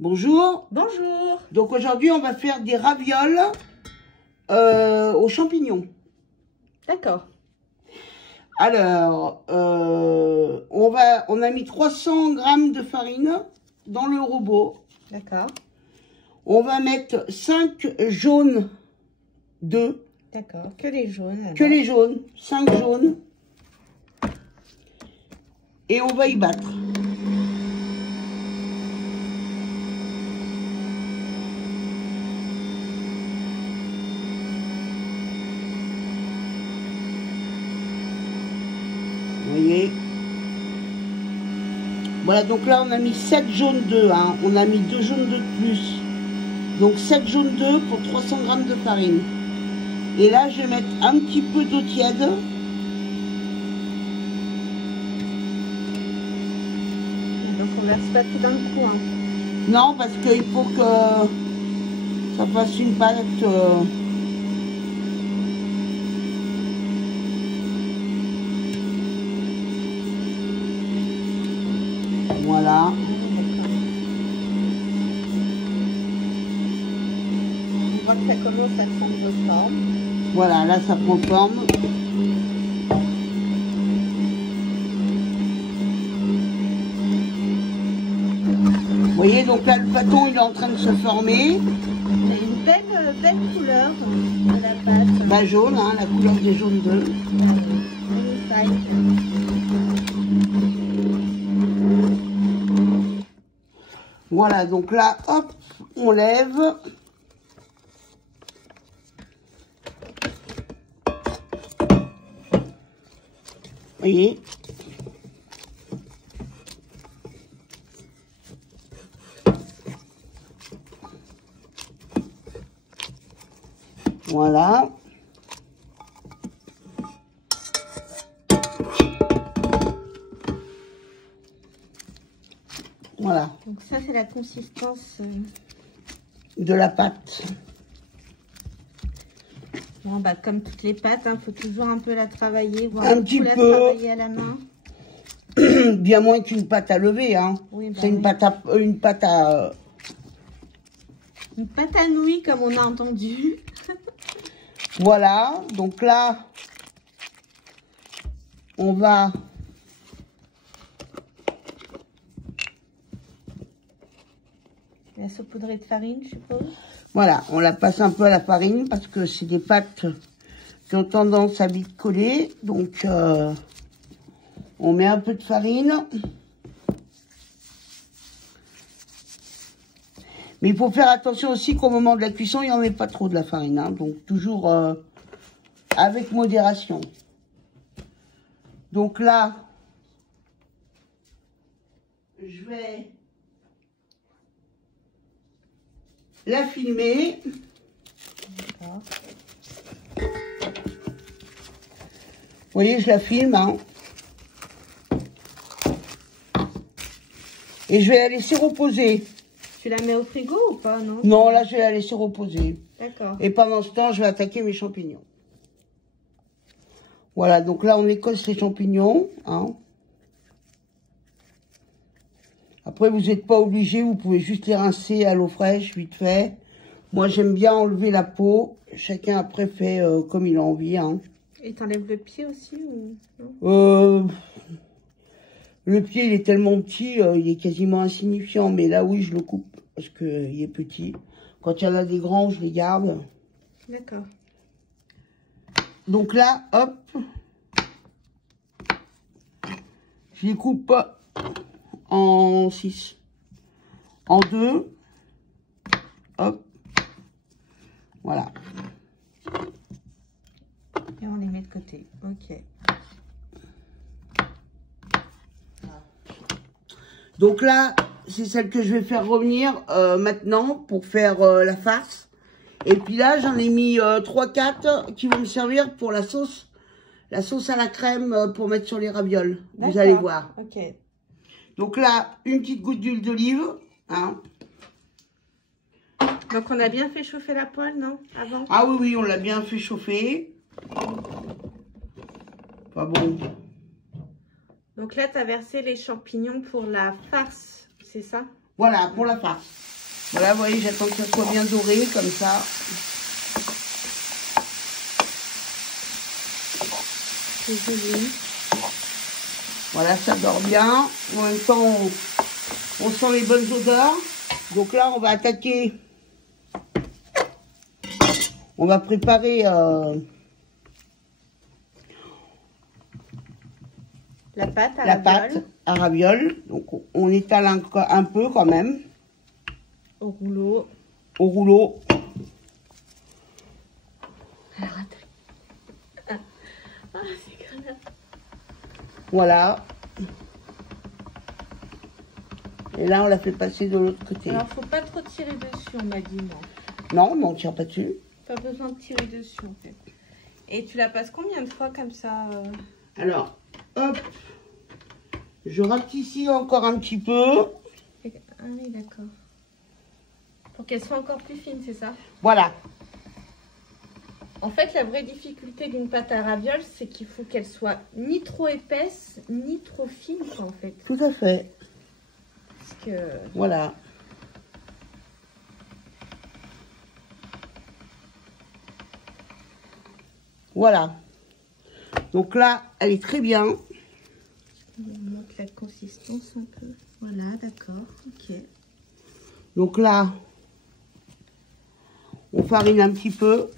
Bonjour. Bonjour. Donc aujourd'hui, on va faire des ravioles aux champignons. D'accord. Alors, on a mis 300 grammes de farine dans le robot. D'accord. On va mettre 5 jaunes d'œufs. D'accord. Que les jaunes. Alors. Que les jaunes. 5 jaunes. Et on va y battre. Vous voyez. Voilà, donc là on a mis 7 jaunes d'œufs, hein. On a mis 2 jaunes d'œufs de plus. Donc 7 jaunes d'œufs pour 300 grammes de farine. Et là je vais mettre un petit peu d'eau tiède. Donc on verse pas tout d'un coup. Hein. Non, parce qu'il faut que ça fasse une pâte. Voilà. On voit que ça commence à prendre forme. Voilà, là ça prend forme. Vous voyez, donc là le pâton il est en train de se former. Il a une belle couleur de la pâte. Bah jaune, hein, la couleur des jaunes d'œufs. Voilà, donc là, hop, on lève. Vous voyez? Voilà. Voilà. Donc ça c'est la consistance de la pâte. Bon, bah, comme toutes les pâtes, il faut toujours un peu la travailler, voire un petit la peu travailler à la main. Bien moins qu'une pâte à lever, hein. Oui, bah c'est une pâte à une pâte à nouilles comme on a entendu. Voilà, donc là on va La saupoudrée de farine, je suppose. Voilà, on la passe un peu à la farine parce que c'est des pâtes qui ont tendance à vite coller. Donc, on met un peu de farine. Mais il faut faire attention aussi qu'au moment de la cuisson, il n'y en ait pas trop de la farine. Hein, donc, toujours avec modération. Donc là, je vais la filmer. Vous voyez, je la filme. Hein. Et je vais la laisser reposer. Tu la mets au frigo ou pas, non? Non, là, je vais la laisser reposer. D'accord. Et pendant ce temps, je vais attaquer mes champignons. Voilà, donc là, on écosse les champignons. Hein. Après, vous n'êtes pas obligé, vous pouvez juste les rincer à l'eau fraîche, vite fait. Moi, j'aime bien enlever la peau. Chacun, après, fait comme il a envie. Hein. Et t'enlèves le pied aussi ou non? Le pied, il est tellement petit, il est quasiment insignifiant. Mais là, oui, je le coupe parce qu'il est petit. Quand il y en a des grands, je les garde. D'accord. Donc là, hop. Je les coupe en 6. En 2. Hop. Voilà. Et on les met de côté. Ok. Donc là, c'est celle que je vais faire revenir maintenant pour faire la farce. Et puis là, j'en ai mis 3-4 qui vont me servir pour la sauce à la crème pour mettre sur les ravioles. Vous allez voir. Ok. Donc là, une petite goutte d'huile d'olive. Hein. Donc on a bien fait chauffer la poêle, non? Avant? Ah oui, oui, on l'a bien fait chauffer. Pas bon. Donc là, tu as versé les champignons pour la farce, c'est ça? Voilà, pour la farce. Voilà, vous voyez, j'attends que ça soit bien doré, comme ça. C'est joli. Voilà, ça dort bien. En même temps, on sent les bonnes odeurs. Donc là, on va attaquer. On va préparer la pâte à ravioles. Donc, on étale un peu quand même. Au rouleau. Au rouleau. Alors, attends. Ah, c'est grave. Voilà. Et là, on la fait passer de l'autre côté. Alors, faut pas trop tirer dessus, on m'a dit, non. Non, mais on tire pas dessus. Pas besoin de tirer dessus, en fait. Et tu la passes combien de fois comme ça Alors, hop. Je rapetissis encore un petit peu. Ah oui, d'accord. Pour qu'elle soit encore plus fine, c'est ça? Voilà. En fait, la vraie difficulté d'une pâte à ravioles, c'est qu'il faut qu'elle soit ni trop épaisse, ni trop fine, quoi, en fait. Tout à fait. Parce que... Voilà. Voilà. Donc là, elle est très bien. On montre la consistance un peu. Voilà, d'accord. Ok. Donc là, on farine un petit peu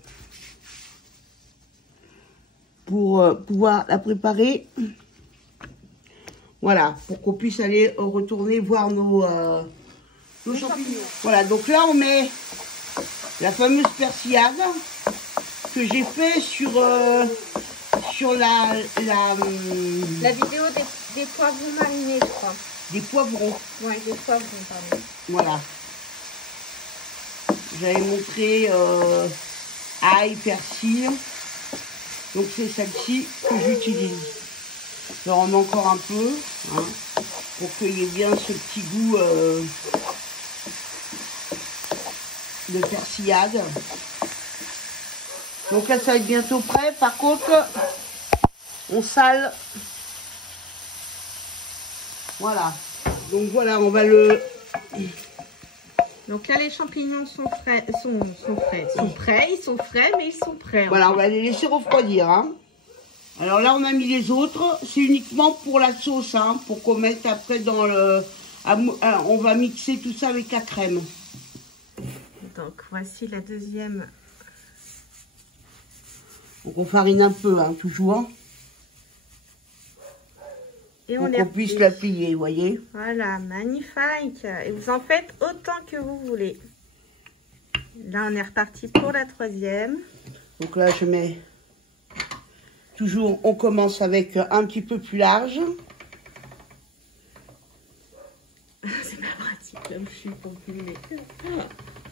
pour pouvoir la préparer. Voilà, pour qu'on puisse aller retourner voir nos champignons. Voilà, donc là, on met la fameuse persillade que j'ai fait sur la vidéo des poivrons marinés, je crois. Des poivrons. Ouais, des poivrons, pardon. Voilà. J'avais montré ail, persil. Donc c'est celle-ci que j'utilise. Je remets encore un peu, hein, pour qu'il y ait bien ce petit goût de persillade. Donc là, ça va être bientôt prêt. Par contre, on sale. Voilà. Donc voilà, on va le... Donc là, les champignons sont frais, ils sont frais, mais ils sont prêts. Voilà, on va les laisser refroidir. Hein. Alors là, on a mis les autres. C'est uniquement pour la sauce, hein, pour qu'on mette après dans le... on va mixer tout ça avec la crème. Donc voici la deuxième. Donc on farine un peu, hein, toujours. Et pour qu'on puisse la plier, vous voyez. Voilà, magnifique. Et vous en faites autant que vous voulez. Là, on est reparti pour la troisième. Donc là, je mets... Toujours, on commence avec un petit peu plus large. C'est pas pratique, là où je suis pour filmer.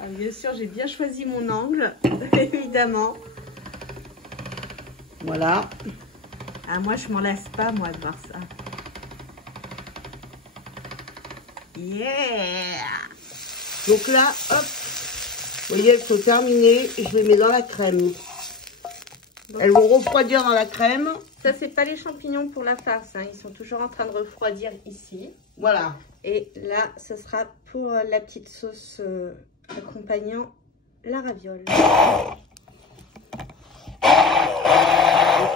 Ah, bien sûr, j'ai bien choisi mon angle, évidemment. Voilà. Ah, moi, je m'en lasse pas, moi, de voir ça. Yeah! Donc là, hop, vous voyez, elles sont terminées et je les mets dans la crème. Donc, elles vont refroidir dans la crème. Ça, c'est pas les champignons pour la farce, hein. Ils sont toujours en train de refroidir ici. Voilà. Et là, ce sera pour la petite sauce accompagnant la raviole. Donc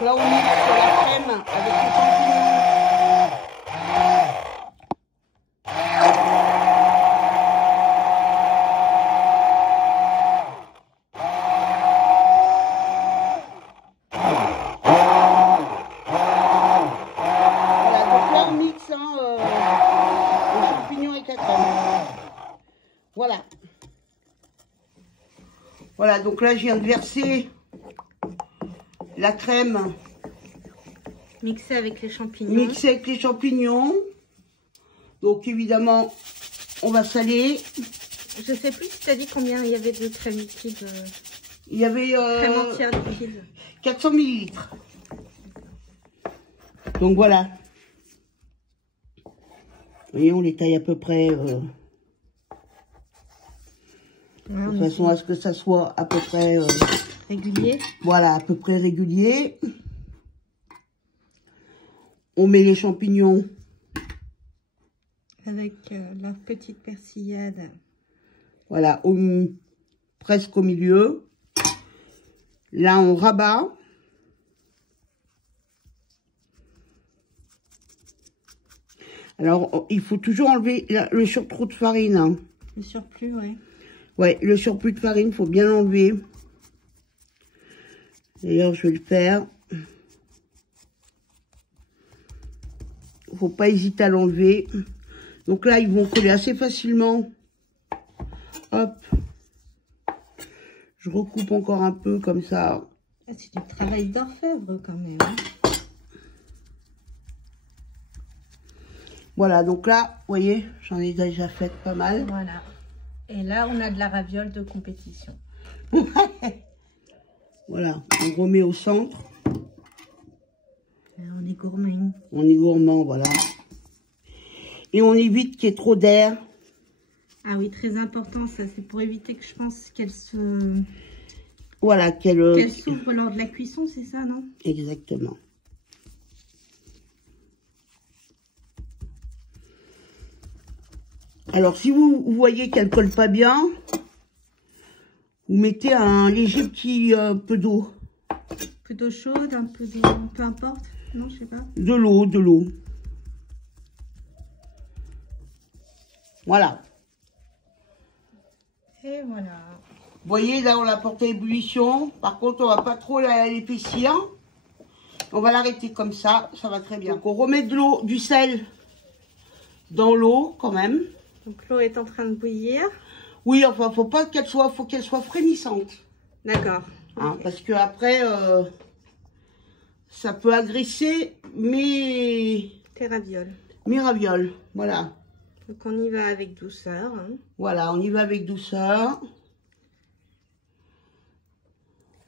là, on mixe la crème avec les champignons. Voilà. Voilà, donc là, je viens de verser la crème. Mixée avec les champignons. Mixée avec les champignons. Donc, évidemment, on va saler. Je sais plus si tu as dit combien il y avait de crème liquide. Il y avait... crème entière liquide. 400 ml. Donc, voilà. Vous voyez, on les taille à peu près... de façon à ce que ça soit à peu près... régulier. Voilà, à peu près régulier. On met les champignons Avec la petite persillade. Voilà, presque au milieu. Là, on rabat. Alors, il faut toujours enlever le surplus de farine. Hein. Le surplus, ouais. Ouais, le surplus de farine, il faut bien l'enlever. D'ailleurs, je vais le faire. Faut pas hésiter à l'enlever. Donc là, ils vont coller assez facilement. Hop. Je recoupe encore un peu comme ça. Ah, c'est du travail d'orfèvre quand même. Hein. Voilà, donc là, vous voyez, j'en ai déjà fait pas mal. Voilà. Et là, on a de la raviole de compétition. Voilà, on remet au centre. On est gourmand. On est gourmand, voilà. Et on évite qu'il y ait trop d'air. Ah oui, très important, ça. C'est pour éviter que je pense qu'elle se... Voilà, qu'elle s'ouvre lors de la cuisson, c'est ça, non? Exactement. Alors, si vous voyez qu'elle ne colle pas bien, vous mettez un léger petit peu d'eau. Peu d'eau chaude, un peu d'eau, peu importe. Non, je sais pas. De l'eau, de l'eau. Voilà. Et voilà. Vous voyez, là, on l'a porté à ébullition. Par contre, on va pas trop l'épaissir. On va l'arrêter comme ça va très bien. Donc, on remet de l'eau, du sel dans l'eau, quand même. Donc, l'eau est en train de bouillir. Oui, enfin, faut qu'elle soit frémissante. D'accord. Hein, Okay. parce que après, ça peut agresser Tes ravioles. mes ravioles. Voilà. Donc, on y va avec douceur. Hein. Voilà, on y va avec douceur.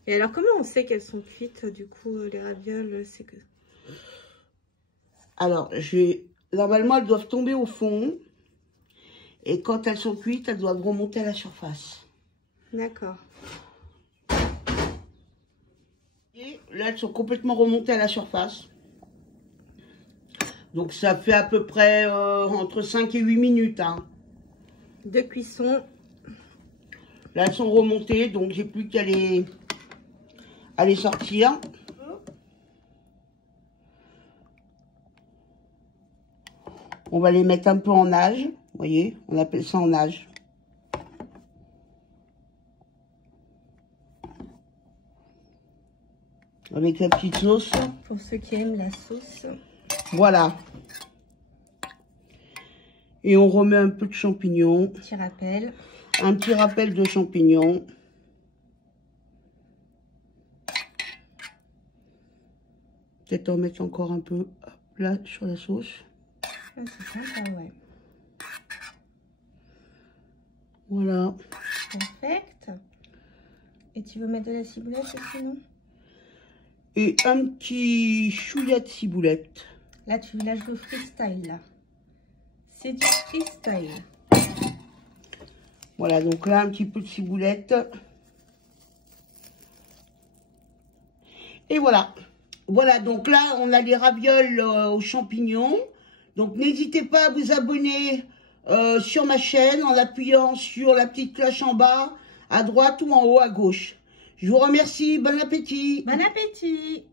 Et alors, comment on sait qu'elles sont cuites, du coup, les ravioles, c'est que... Alors, normalement, elles doivent tomber au fond. Et quand elles sont cuites, elles doivent remonter à la surface. D'accord. Et là, elles sont complètement remontées à la surface. Donc, ça fait à peu près entre 5 et 8 minutes. Hein. De cuisson. Là, elles sont remontées, donc j'ai plus qu'à les sortir. On va les mettre un peu en nage. Vous voyez, on appelle ça en nage. Avec la petite sauce. Pour ceux qui aiment la sauce. Voilà. Et on remet un peu de champignons. Petit rappel. Un petit rappel de champignons. Peut-être en mettre encore un peu là sur la sauce. Ah, c'est sympa, ouais. Voilà. Perfect. Et tu veux mettre de la ciboulette aussi, non? Et un petit chouïa de ciboulette. Là, tu la joues freestyle, là. C'est du freestyle. Voilà, donc là, un petit peu de ciboulette. Et voilà. Voilà, donc là, on a les ravioles aux champignons. Donc, n'hésitez pas à vous abonner sur ma chaîne en appuyant sur la petite cloche en bas, à droite ou en haut à gauche. Je vous remercie. Bon appétit. Bon appétit!